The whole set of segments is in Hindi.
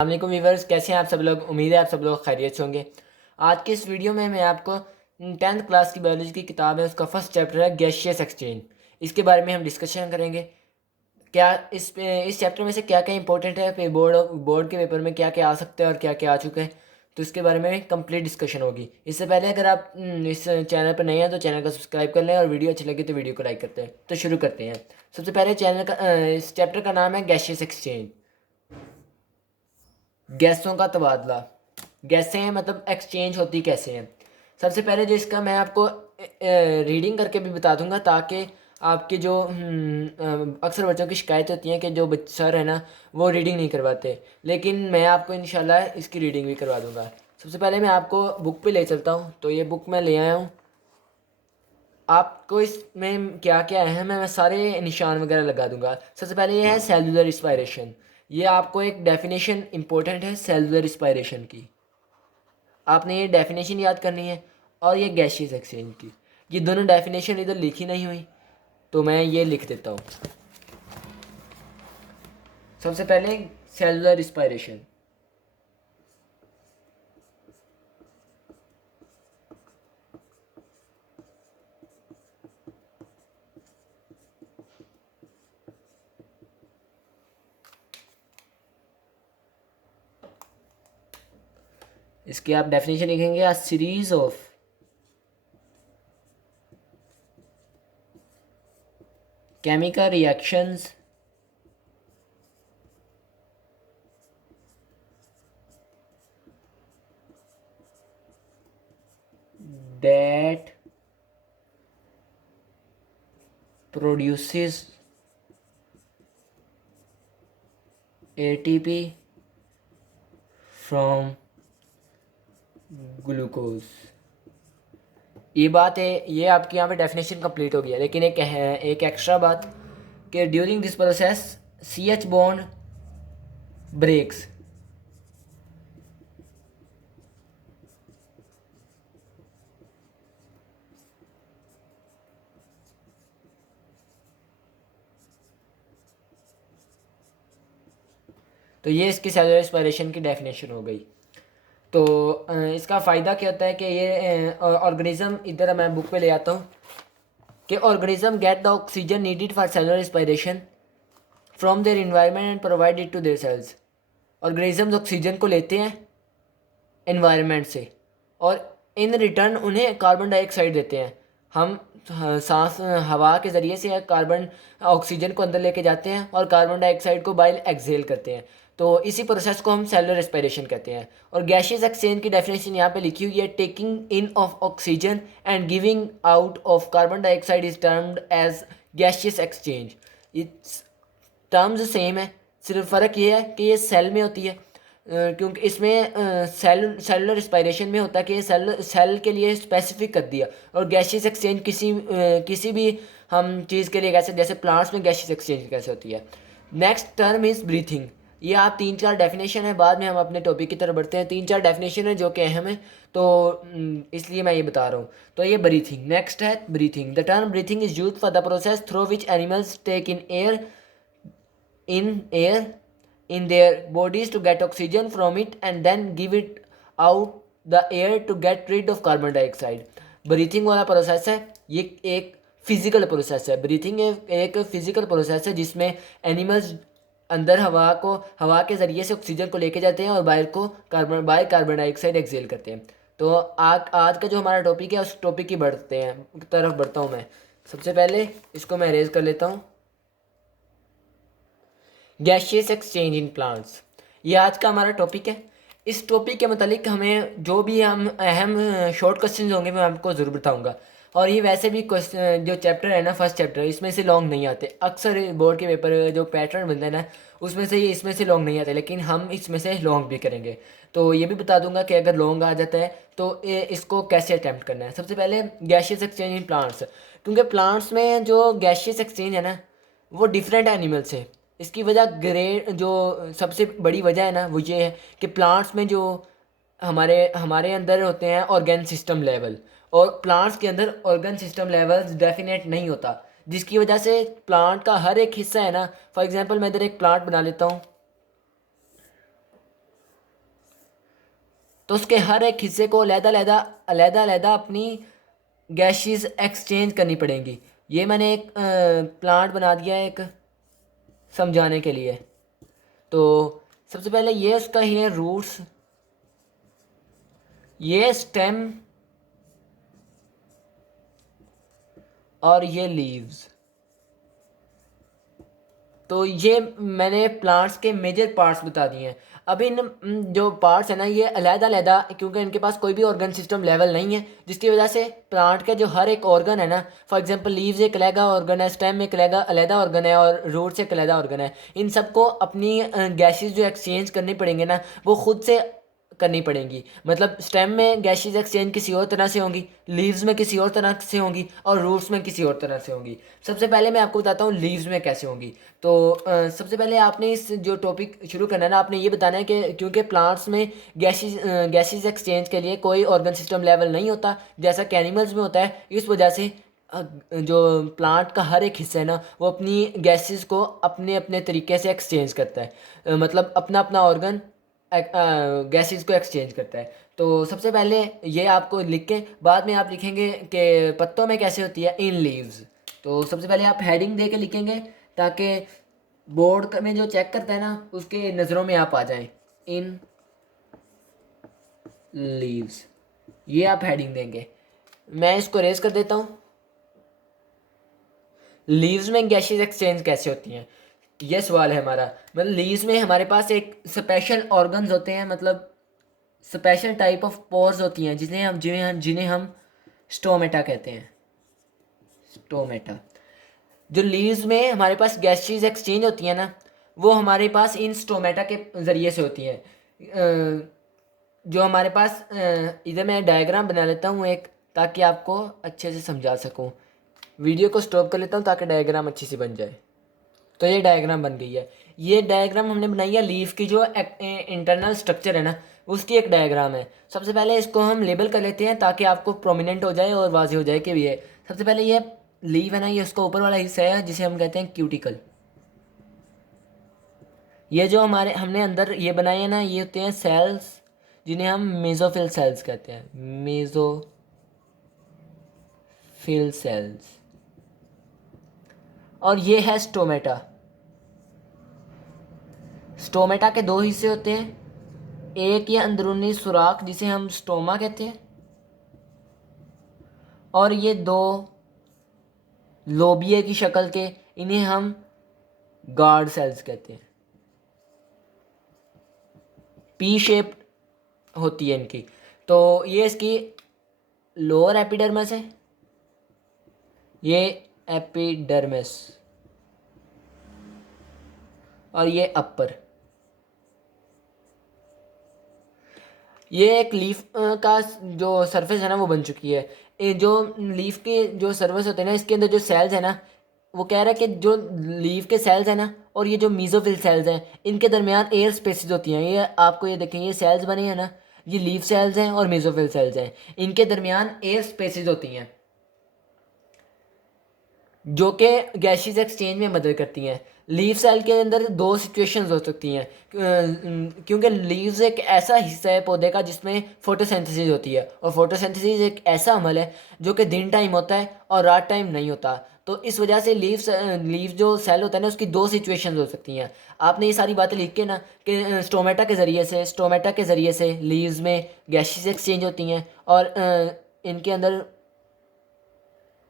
अस्सलामुअलैकुम व्यूवर्स, कैसे हैं आप सब लोग। उम्मीद है आप सब लोग खैरियत से होंगे। आज की इस वीडियो में मैं आपको 10th क्लास की बायोलॉजी की किताब है, उसका फर्स्ट चैप्टर है गैसियस एक्सचेंज। इसके बारे में हम डिस्कशन करेंगे। क्या इस चैप्टर में से क्या क्या इंपॉर्टेंट है, फिर बोर्ड के पेपर में क्या क्या आ सकता है और क्या क्या आ चुका है, तो इसके बारे में कंप्लीट डिस्कशन होगी। इससे पहले अगर आप इस चैनल पर नए हैं तो चैनल को सब्सक्राइब कर लें और वीडियो अच्छी लगे तो वीडियो को लाइक करते हैं। तो शुरू करते हैं। सबसे पहले इस चैप्टर का नाम है गैसियस एक्सचेंज, गैसों का तबादला। गैसें मतलब एक्सचेंज होती कैसे हैं। सबसे पहले जो इसका मैं आपको रीडिंग करके भी बता दूंगा, ताकि आपके जो अक्सर बच्चों की शिकायत होती है कि जो सर है ना वो रीडिंग नहीं करवाते, लेकिन मैं आपको इंशाल्लाह इसकी रीडिंग भी करवा दूंगा। सबसे पहले मैं आपको बुक पे ले चलता हूँ। तो ये बुक मैं ले आया हूँ। आपको इसमें क्या क्या अहम है मैं सारे निशान वगैरह लगा दूंगा। सबसे पहले ये है सेलुलर रिस्पायरेशन। ये आपको एक डेफिनेशन इंपॉर्टेंट है सेलुलर रिस्पायरेशन की, आपने ये डेफिनेशन याद करनी है। और ये गैसियस एक्सचेंज की, ये दोनों डेफिनेशन इधर लिखी नहीं हुई तो मैं ये लिख देता हूँ। सबसे पहले सेलुलर रिस्पायरेशन। इसकी आप डेफिनेशन लिखेंगे, a series of chemical reactions that produces ATP from glucose. ये बात है, ये आपकी यहाँ पे डेफिनेशन कंप्लीट हो गया। लेकिन एक एक्स्ट्रा बात कि during this process CH bond breaks. तो ये इसकी सेलुलर रिस्पायरेशन की डेफिनेशन हो गई। तो इसका फ़ायदा क्या होता है कि ये ऑर्गेनिज्म, इधर मैं बुक पे ले आता हूँ कि organism get the oxygen needed for cellular respiration from their environment and provide it to their cells. Organisms oxygen को लेते हैं इन्वायरमेंट से और इन रिटर्न उन्हें कार्बन डाइऑक्साइड देते हैं। हम सांस हवा के ज़रिए से कार्बन ऑक्सीजन को अंदर लेके जाते हैं और कार्बन डाइऑक्साइड को बाइल एक्सहेल करते हैं। तो इसी प्रोसेस को हम सेलुलर रेस्पिरेशन कहते हैं। और गैसियस एक्सचेंज की डेफिनेशन यहाँ पे लिखी हुई है, taking in of oxygen and giving out of carbon dioxide is termed as gaseous exchange. It's terms same है, सिर्फ फ़र्क ये है कि ये सेल में होती है, क्योंकि इसमें सेलुलर रिस्पायरेशन में होता है कि सेल के लिए स्पेसिफिक कर दिया। और गैसियस एक्सचेंज किसी भी हम चीज़ के लिए कैसे, जैसे प्लांट्स में गैसियस एक्सचेंज कैसे होती है। Next term is breathing. ये आप 3-4 डेफिनेशन है, बाद में हम अपने टॉपिक की तरफ बढ़ते हैं। 3-4 डेफिनेशन है जो कि अहम है, तो इसलिए मैं ये बता रहा हूँ। तो ये ब्रीथिंग, नेक्स्ट है breathing. The term breathing is use for the process through which animals take in air in their bodies to get oxygen from it and then give it out the air to get rid of carbon dioxide। Breathing वाला प्रोसेस है, ये एक फिजिकल प्रोसेस है। ब्रीथिंग एक फिजिकल प्रोसेस है जिसमें एनिमल्स अंदर हवा के ज़रिए से ऑक्सीजन को लेके जाते हैं और बाहर कार्बन डाइऑक्साइड एक्सेल करते हैं। तो आज का जो हमारा टॉपिक है उस टॉपिक की तरफ बढ़ता हूँ मैं। सबसे पहले इसको मैं अरेज कर लेता हूँ, गैसियस एक्सचेंज इन प्लांट्स। ये आज का हमारा टॉपिक है। इस टॉपिक के मतलब हमें जो भी हम अहम शॉर्ट क्वेश्चन होंगे मैं आपको ज़रूर बताऊंगा। और ये वैसे भी क्वेश्चन जो चैप्टर है ना, फर्स्ट चैप्टर, इसमें से लॉन्ग नहीं आते। अक्सर बोर्ड के पेपर जो पैटर्न बनता है ना उसमें से ये इसमें से लॉन्ग नहीं आते, लेकिन हम इसमें से लॉन्ग भी करेंगे। तो ये भी बता दूंगा कि अगर लॉन्ग आ जाता है तो इसको कैसे अटैम्प्ट करना है। सबसे पहले गैसियस एक्सचेंज इन प्लांट्स, क्योंकि प्लांट्स में जो गैसियस एक्सचेंज है ना वो डिफरेंट एनिमल्स है। इसकी वजह ग्रेड जो सबसे बड़ी वजह है ना वो ये है कि प्लांट्स में जो हमारे हमारे अंदर होते हैं ऑर्गेन सिस्टम लेवल, और प्लांट्स के अंदर ऑर्गन सिस्टम लेवल डेफिनेट नहीं होता, जिसकी वजह से प्लांट का हर एक हिस्सा है ना। फॉर एग्जांपल मैं इधर एक प्लांट बना लेता हूँ, तो उसके हर एक हिस्से को अलहदा अपनी गैसेस एक्सचेंज करनी पड़ेंगी। ये मैंने एक प्लांट बना दिया है एक समझाने के लिए। तो सबसे पहले ये उसका ही है रूट्स, ये स्टेम और ये लीव्स। तो ये मैंने प्लांट्स के मेजर पार्ट्स बता दिए हैं। अब इन जो पार्ट्स हैं ना, ये अलहदा क्योंकि इनके पास कोई भी ऑर्गन सिस्टम लेवल नहीं है, जिसकी वजह से प्लांट के जो हर एक ऑर्गन है ना, फॉर एग्जांपल लीव्स एक अलहदा ऑर्गन है, स्टेम एक अलहदा ऑर्गन है और रूट्स एक अलहदा ऑर्गन है। इन सबको अपनी गैसेस जो एक्सचेंज करनी पड़ेंगे ना, वो खुद से करनी पड़ेंगी। मतलब स्टेम में गैसेस एक्सचेंज किसी और तरह से होंगी, लीव्स में किसी और तरह से होंगी और रूट्स में किसी और तरह से होंगी। सबसे पहले मैं आपको बताता हूँ लीव्स में कैसे होंगी। तो सबसे पहले आपने इस जो टॉपिक शुरू करना है ना, आपने ये बताना है कि क्योंकि प्लांट्स में गैसेस एक्सचेंज के लिए कोई ऑर्गन सिस्टम लेवल नहीं होता जैसा कि एनिमल्स में होता है, इस वजह से जो प्लांट का हर एक हिस्सा है ना, वो अपनी गैसेस को अपने अपने तरीके से एक्सचेंज करता है। मतलब अपना अपना ऑर्गन गैसेस को एक्सचेंज करता है। तो सबसे पहले ये आपको लिख के बाद में आप लिखेंगे कि पत्तों में कैसे होती है, इन लीव्स। तो सबसे पहले आप हेडिंग दे के लिखेंगे ताकि बोर्ड में जो चेक करता है ना, उसके नज़रों में आप आ जाएं, इन लीव्स। ये आप हेडिंग देंगे। मैं इसको रेज कर देता हूँ। लीव्स में गैसेस एक्सचेंज कैसे होती हैं, ये सवाल है हमारा। मतलब लीव्स में हमारे पास एक स्पेशल ऑर्गन्स होते हैं, मतलब स्पेशल टाइप ऑफ पोर्स होती हैं जिन्हें हम स्टोमेटा कहते हैं। स्टोमेटा। जो लीव्स में हमारे पास गैसेस एक्सचेंज होती हैं ना, वो हमारे पास इन स्टोमेटा के ज़रिए से होती हैं। जो हमारे पास इधर मैं डायग्राम बना लेता हूँ एक, ताकि आपको अच्छे से समझा सकूँ। वीडियो को स्टॉप कर लेता हूँ ताकि डायग्राम अच्छी से बन जाए। तो ये डायग्राम बन गई है। ये डायग्राम हमने बनाई है लीफ की जो इंटरनल स्ट्रक्चर है ना, उसकी एक डायग्राम है। सबसे पहले इसको हम लेबल कर लेते हैं ताकि आपको प्रोमिनेंट हो जाए और वाज़ेह हो जाए कि ये सबसे पहले ये लीफ है ना, ये उसका ऊपर वाला हिस्सा है जिसे हम कहते हैं क्यूटिकल। ये जो हमने अंदर ये बनाए हैं ना, ये होते हैं सेल्स जिन्हें हम मेसोफिल सेल्स कहते हैं। Mesophyll cells. और ये है स्टोमेटा। स्टोमेटा के दो हिस्से होते हैं, एक ये अंदरूनी सुराख जिसे हम स्टोमा कहते हैं, और ये दो लोबिये की शक्ल के, इन्हें हम गार्ड सेल्स कहते हैं। पी शेप होती है इनकी। तो ये इसकी लोअर एपिडर्मिस है, ये एपिडर्मिस, और ये अपर। ये एक लीफ का जो सरफेस है ना, वो बन चुकी है। ये जो लीफ के जो सरफेस होते हैं ना, इसके अंदर जो सेल्स है ना, वो कह रहा है कि जो लीफ के सेल्स हैं ना और ये जो मीजोफिल सेल्स हैं, इनके दरमियान एयर स्पेसेस होती हैं। ये आपको ये देखें, ये सेल्स बने हैं ना, ये लीफ सेल्स हैं और मीजोफिल सेल्स हैं, इनके दरमियान एयर स्पेसेस होती हैं जो कि गैसेस एक्सचेंज में मदद करती हैं। लीफ सेल के अंदर दो सिचुएशंस हो सकती हैं, क्योंकि लीव्स एक ऐसा हिस्सा है पौधे का जिसमें फोटोसिंथेसिस होती है, और फोटोसिंथेसिस एक ऐसा अमल है जो कि दिन टाइम होता है और रात टाइम नहीं होता। तो इस वजह से लीव जो सेल होता है ना, उसकी दो सिचुएशंस हो सकती हैं। आपने ये सारी बातें लिख के ना कि स्टोमेटा के ज़रिए से लीव्स में गैसेस एक्सचेंज होती हैं, और इनके अंदर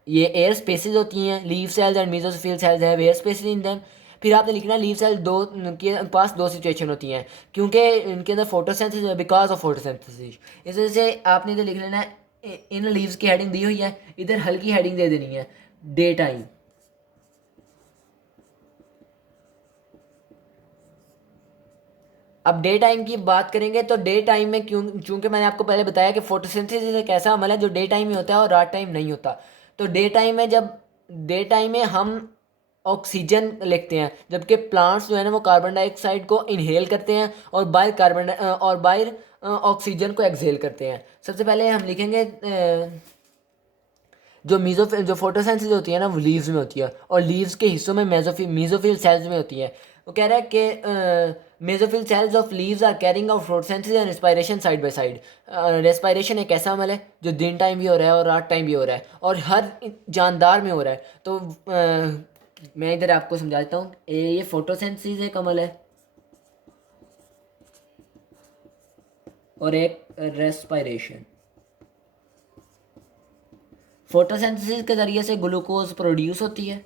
ये एयर स्पेसेस होती हैं। Leaf cells and mesophyll cells have air spaces in them. फिर आपने लिखना लीव सेल दो के पास दो सिचुएशन होती हैं, क्योंकि इनके अंदर फोटोसिंथेसिस, बिकॉज ऑफ फोटोसिंथेसिस। इस वजह से आपने इधर लिख लेना है, इन लीव्स की हेडिंग दी हुई है, इधर हल्की हेडिंग दे देनी है, डे टाइम। अब डे टाइम की बात करेंगे तो डे टाइम में चूंकि मैंने आपको पहले बताया कि फोटोसिंथेसिस एक ऐसा अमल है जो डे टाइम में होता है और रात टाइम नहीं होता। तो डे टाइम में हम ऑक्सीजन लेते हैं, जबकि प्लांट्स जो है ना, वो कार्बन डाइऑक्साइड को इनहेल करते हैं और बाहर ऑक्सीजन को एक्सहेल करते हैं। सबसे पहले हम लिखेंगे जो फोटोसिंथेसिस होती है ना, वो लीव्स में होती है, और लीव्स के हिस्सों में मेसोफिल सेल्स में होती है। वो कह रहा है कि mesophyll cells of leaves are carrying out photosynthesis and respiration side by side. Respiration एक ऐसा अमल है जो दिन टाइम भी हो रहा है और रात टाइम भी हो रहा है और हर जानदार में हो रहा है। तो मैं इधर आपको समझा देता हूँ। ये फोटोसिंथेसिस एक अमल है और एक रेस्पिरेशन। फोटोसिंथेसिस के ज़रिए से ग्लूकोज प्रोड्यूस होती है,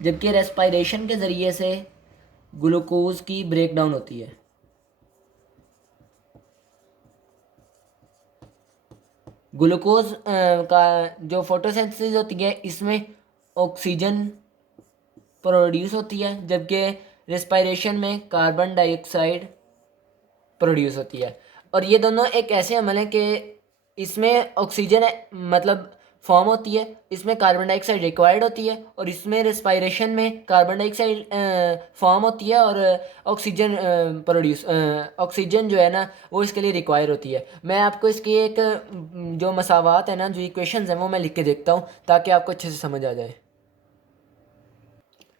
जबकि रेस्पिरेशन के ज़रिए से ग्लूकोज की ब्रेक डाउन होती है। ग्लूकोज का जो फोटोसिंथेसिस होती है इसमें ऑक्सीजन प्रोड्यूस होती है, जबकि रेस्पिरेशन में कार्बन डाइऑक्साइड प्रोड्यूस होती है। और ये दोनों एक ऐसे अमल हैं कि इसमें ऑक्सीजन मतलब फॉर्म होती है, इसमें कार्बन डाइऑक्साइड रिक्वायर्ड होती है, और इसमें रेस्पिरेशन में कार्बन डाइऑक्साइड फॉर्म होती है और ऑक्सीजन प्रोड्यूस ऑक्सीजन जो है ना वो इसके लिए रिक्वायर होती है। मैं आपको इसकी एक जो मसावात है ना, जो इक्वेशंस हैं वो मैं लिख के देखता हूँ ताकि आपको अच्छे से समझ आ जाए।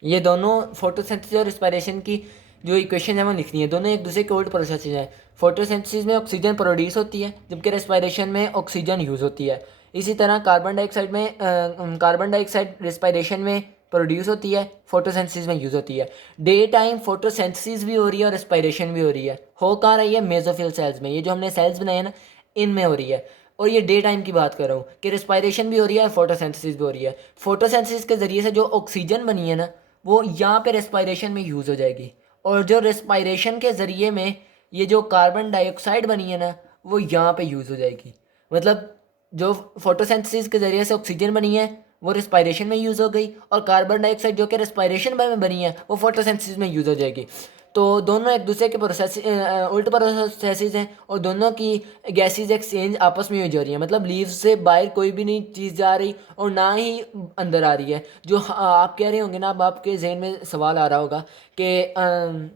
ये दोनों फोटोसिंथेसिस और रेस्पिरेशन की जो इक्वेशन है वो लिखनी है, दोनों एक दूसरे के उल्ट प्रोसेसेस हैं। फोटोसिंथेसिस में ऑक्सीजन प्रोड्यूस होती है जबकि रेस्पिरेशन में ऑक्सीजन यूज़ होती है। इसी तरह कार्बन डाइऑक्साइड रेस्पिरेशन में प्रोड्यूस होती है, फोटोसिंथेसिस में यूज़ होती है। डे टाइम फोटोसिंथेसिस भी हो रही है और रेस्पिरेशन भी हो रही है। हो कहाँ रही है? मेसोफिल सेल्स में। ये जो हमने सेल्स बनाए हैं ना, इनमें हो रही है। और ये डे टाइम की बात कर रहा हूँ कि रेस्पिरेशन भी हो रही है और फोटोसिंथेसिस भी हो रही है। फोटोसिंथेसिस के ज़रिए से जो ऑक्सीजन बनी है ना वो यहाँ पे रेस्पिरेशन में यूज़ हो जाएगी, और जो रेस्पिरेशन के ज़रिए में ये जो कार्बन डाइऑक्साइड बनी है ना वो यहाँ पे यूज़ हो जाएगी। मतलब जो फोटोसिंथेसिस के ज़रिए से ऑक्सीजन बनी है वो रेस्पिरेशन में यूज़ हो गई, और कार्बन डाइऑक्साइड जो कि रेस्पिरेशन में बनी है वो फोटोसिंथेसिस में यूज़ हो जाएगी। तो दोनों एक दूसरे के उल्ट प्रोसेसेस हैं, और दोनों की गैसेज एक्सचेंज आपस में हो जा रही है। मतलब लीव्स से बाहर कोई भी नहीं चीज़ जा रही और ना ही अंदर आ रही है। जो आप कह रहे होंगे ना, अब आपके जहन में सवाल आ रहा होगा कि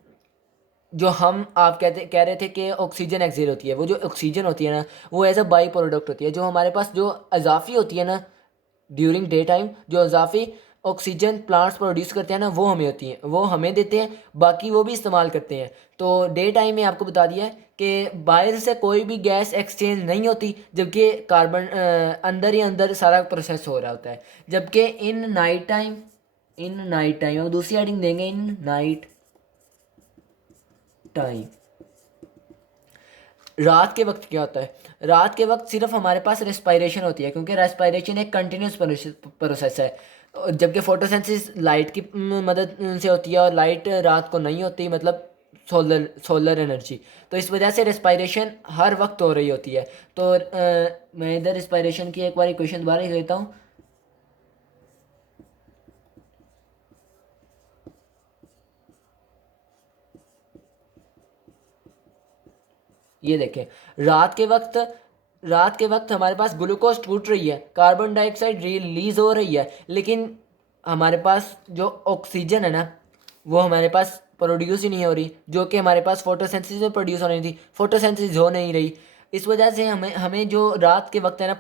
जो हम आप कह रहे थे कि ऑक्सीजन एक्सेल होती है, वो जो ऑक्सीजन होती है ना वो एज अ बाई प्रोडक्ट होती है। जो हमारे पास जो अजाफी होती है ना ड्यूरिंग डे टाइम, जो अजाफी ऑक्सीजन प्लांट्स प्रोड्यूस करते हैं ना वो हमें होती हैं, वो हमें देते हैं, बाकी वो भी इस्तेमाल करते हैं। तो डे टाइम में आपको बता दिया है कि बाहर से कोई भी गैस एक्सचेंज नहीं होती, जबकि कार्बन अंदर ही अंदर सारा प्रोसेस हो रहा होता है। जबकि इन नाइट टाइम और दूसरी हेडिंग देंगे इन नाइट टाइम। रात के वक्त क्या होता है? रात के वक्त सिर्फ हमारे पास रेस्पिरेशन होती है, क्योंकि रेस्पिरेशन एक कंटिन्यूस प्रोसेस है, जबकि फोटोसिंथेसिस लाइट की मदद से होती है, और लाइट रात को नहीं होती, मतलब सोलर एनर्जी। तो इस वजह से रेस्पिरेशन हर वक्त हो रही होती है। तो मैं इधर रेस्पिरेशन की एक बार इक्वेशन दोबारा लिख देता हूँ। ये देखें, रात के वक्त हमारे पास ग्लूकोज टूट रही है, कार्बन डाइऑक्साइड रिलीज हो रही है, लेकिन हमारे पास जो ऑक्सीजन है ना वो हमारे पास प्रोड्यूस ही नहीं हो रही, जो कि हमारे पास फोटोसिंथेसिस में प्रोड्यूस होनी थी, फोटोसिंथेसिस हो नहीं रही। इस वजह से हमें हमें जो रात के वक्त है ना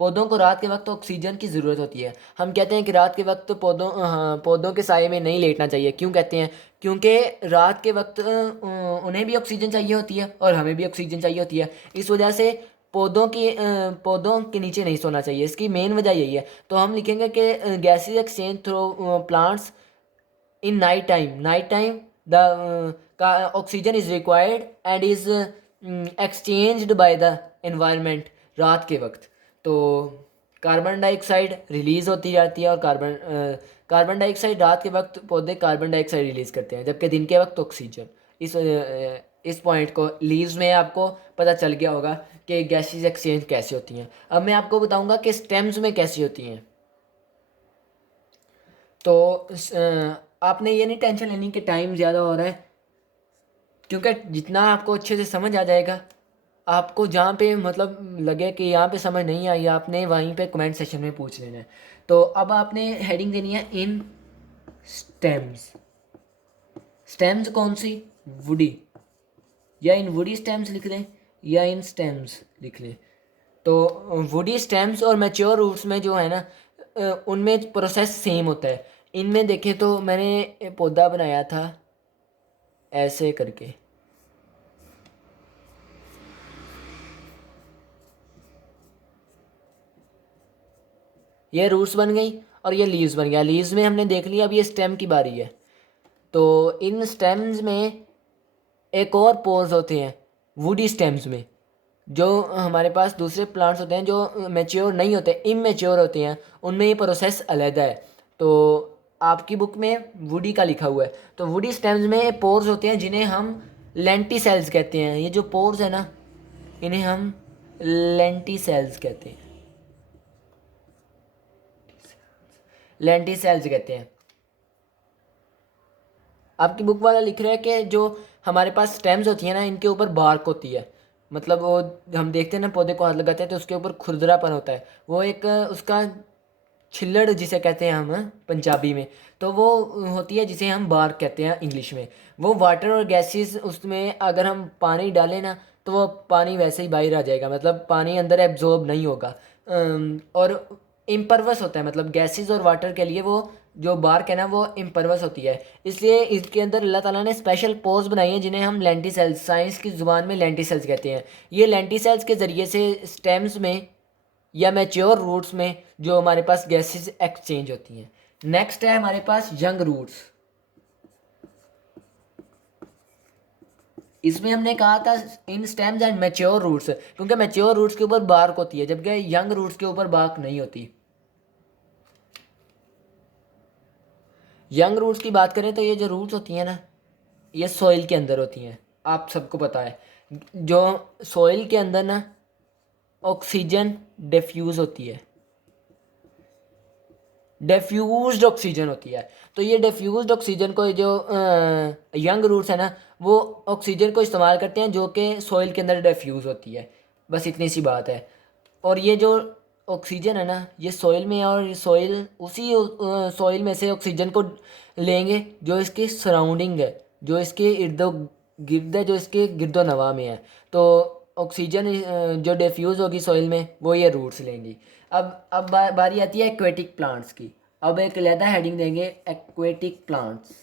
पौधों को रात के वक्त ऑक्सीजन की ज़रूरत होती है। हम कहते हैं कि रात के वक्त पौधों के साए में नहीं लेटना चाहिए। क्यों कहते हैं? क्योंकि रात के वक्त उन्हें भी ऑक्सीजन चाहिए होती है और हमें भी ऑक्सीजन चाहिए होती है। इस वजह से पौधों के नीचे नहीं सोना चाहिए। इसकी मेन वजह यही है। तो हम लिखेंगे कि gases exchange through plants in night time the oxygen is required and is exchanged by the environment रात के वक्त। तो कार्बन डाइऑक्साइड रिलीज होती जाती है, और कार्बन डाइऑक्साइड रात के वक्त पौधे कार्बन डाइऑक्साइड रिलीज करते हैं, जबकि दिन के वक्त ऑक्सीजन। इस पॉइंट को लीव्स में आपको पता चल गया होगा कि गैसेज एक्सचेंज कैसे होती हैं। अब मैं आपको बताऊंगा कि स्टेम्स में कैसी होती हैं। तो आपने ये नहीं टेंशन लेनी कि टाइम ज़्यादा हो रहा है, क्योंकि जितना आपको अच्छे से समझ आ जाएगा, आपको जहाँ पे मतलब लगे कि यहाँ पे समझ नहीं आई, आपने वहीं पे कमेंट सेक्शन में पूछ लेना है। तो अब आपने हेडिंग देनी है इन स्टेम्स। स्टेम्स कौन सी? वुडी, या इन वुडी स्टेम्स लिख लें या इन स्टेम्स लिख लें। तो वुडी स्टेम्स और मैच्योर रूट्स में जो है ना उनमें प्रोसेस सेम होता है। इनमें देखें तो मैंने पौधा बनाया था ऐसे करके, ये रूट्स बन गई और ये लीव्स बन गया। लीव्स में हमने देख लिया, अब ये स्टेम की बारी है। तो इन स्टेम्स में एक और पोर्स होते हैं वुडी स्टेम्स में, जो हमारे पास दूसरे प्लांट्स होते हैं जो मैच्योर नहीं होते, इमेच्योर होते हैं, उनमें ये प्रोसेस अलग है। तो आपकी बुक में वुडी का लिखा हुआ है। तो वुडी स्टेम्स में पोर्स होते हैं जिन्हें हम लेंटिसेल्स कहते हैं। ये जो पोर्स है ना, इन्हें हम लेंटिसेल्स कहते हैं, लेंटिसेल्स कहते हैं। आपकी बुक वाला लिख रहा है कि जो हमारे पास स्टेम्स होती है ना, इनके ऊपर बार्क होती है। मतलब वो हम देखते हैं ना, पौधे को हाथ लगाते हैं तो उसके ऊपर खुरदरापन होता है, वो एक उसका छिल्लड़ जिसे कहते हैं हम पंजाबी में, तो वो होती है जिसे हम बार्क कहते हैं इंग्लिश में। वो वाटर और गैसेस, उसमें अगर हम पानी डालें ना तो वो पानी वैसे ही बाहर आ जाएगा, मतलब पानी अंदर एब्जॉर्ब नहीं होगा। और इम्परवस होता है, मतलब गैसेस और वाटर के लिए वो जो बार्क है ना वो इम्परवस होती है। इसलिए इसके अंदर अल्लाह ताला ने स्पेशल पोर्स बनाई हैं जिन्हें हम लेंटिसेल्स, साइंस की ज़ुबान में लेंटिसेल्स कहते हैं। ये लेंटिसेल्स के ज़रिए से स्टेम्स में या मैच्योर रूट्स में जो हमारे पास गैसेस एक्सचेंज होती हैं। नेक्स्ट है हमारे पास यंग रूट्स। इसमें हमने कहा था in stems and mature roots, क्योंकि मैच्योर रूट्स के ऊपर बार्क होती है जबकि यंग रूट्स के ऊपर बार्क नहीं होती। यंग रूट्स की बात करें तो ये जो रूट्स होती हैं ना, ये सॉइल के अंदर होती हैं। आप सबको पता है जो सॉइल के अंदर ना ऑक्सीजन डिफ्यूज़ होती है, डिफ्यूज्ड ऑक्सीजन होती है। तो ये डिफ्यूज्ड ऑक्सीजन को जो यंग रूट्स है ना, वो ऑक्सीजन को इस्तेमाल करते हैं जो कि सॉइल के अंदर डिफ्यूज़ होती है। बस इतनी सी बात है। और ये जो ऑक्सीजन है ना, ये सॉइल में है और सॉइल उसी सॉइल में से ऑक्सीजन को लेंगे जो इसकी सराउंडिंग है, जो इसके इर्द गिर्द है, जो इसके गिरदो नवा में है। तो ऑक्सीजन जो डिफ्यूज़ होगी सॉइल में वो ये रूट्स लेंगी। अब बारी आती है एक्वेटिक प्लांट्स की। अब एक अलहदा हेडिंग देंगे एक्वेटिक प्लांट्स।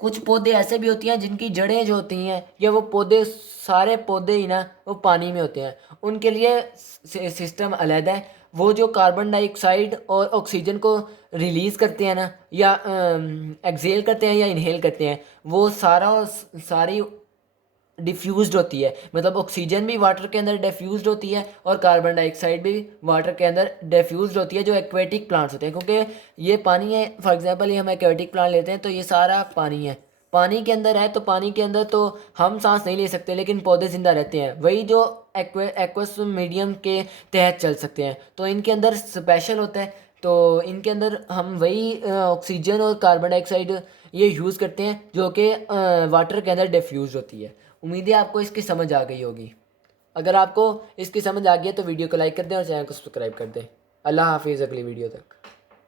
कुछ पौधे ऐसे भी होती हैं जिनकी जड़ें जो होती हैं, या वो पौधे सारे पौधे ही ना वो पानी में होते हैं, उनके लिए सिस्टम अलग है। वो जो कार्बन डाइऑक्साइड और ऑक्सीजन को रिलीज़ करते हैं ना, या एक्सेल करते हैं या इनहेल करते हैं, वो सारी डिफ्यूज्ड होती है। मतलब ऑक्सीजन भी वाटर के अंदर डिफ्यूज्ड होती है और कार्बन डाइऑक्साइड भी वाटर के अंदर डिफ्यूज्ड होती है, जो एक्वेटिक प्लांट्स होते हैं। क्योंकि ये पानी है, फॉर एग्जांपल ये हम एक्वेटिक प्लांट लेते हैं तो ये सारा पानी है, पानी के अंदर है। तो पानी के अंदर तो हम सांस नहीं ले सकते, लेकिन पौधे जिंदा रहते हैं, वही जो एक्वस मीडियम के तहत चल सकते हैं। तो इनके अंदर स्पेशल होता है, तो इनके अंदर हम वही ऑक्सीजन और कार्बन डाइऑक्साइड ये यूज़ करते हैं जो कि वाटर के अंदर डिफ्यूज होती है। उम्मीद है आपको इसकी समझ आ गई होगी। अगर आपको इसकी समझ आ गई है तो वीडियो को लाइक कर दें और चैनल को सब्सक्राइब कर दें। अल्लाह हाफिज़, अगली वीडियो तक।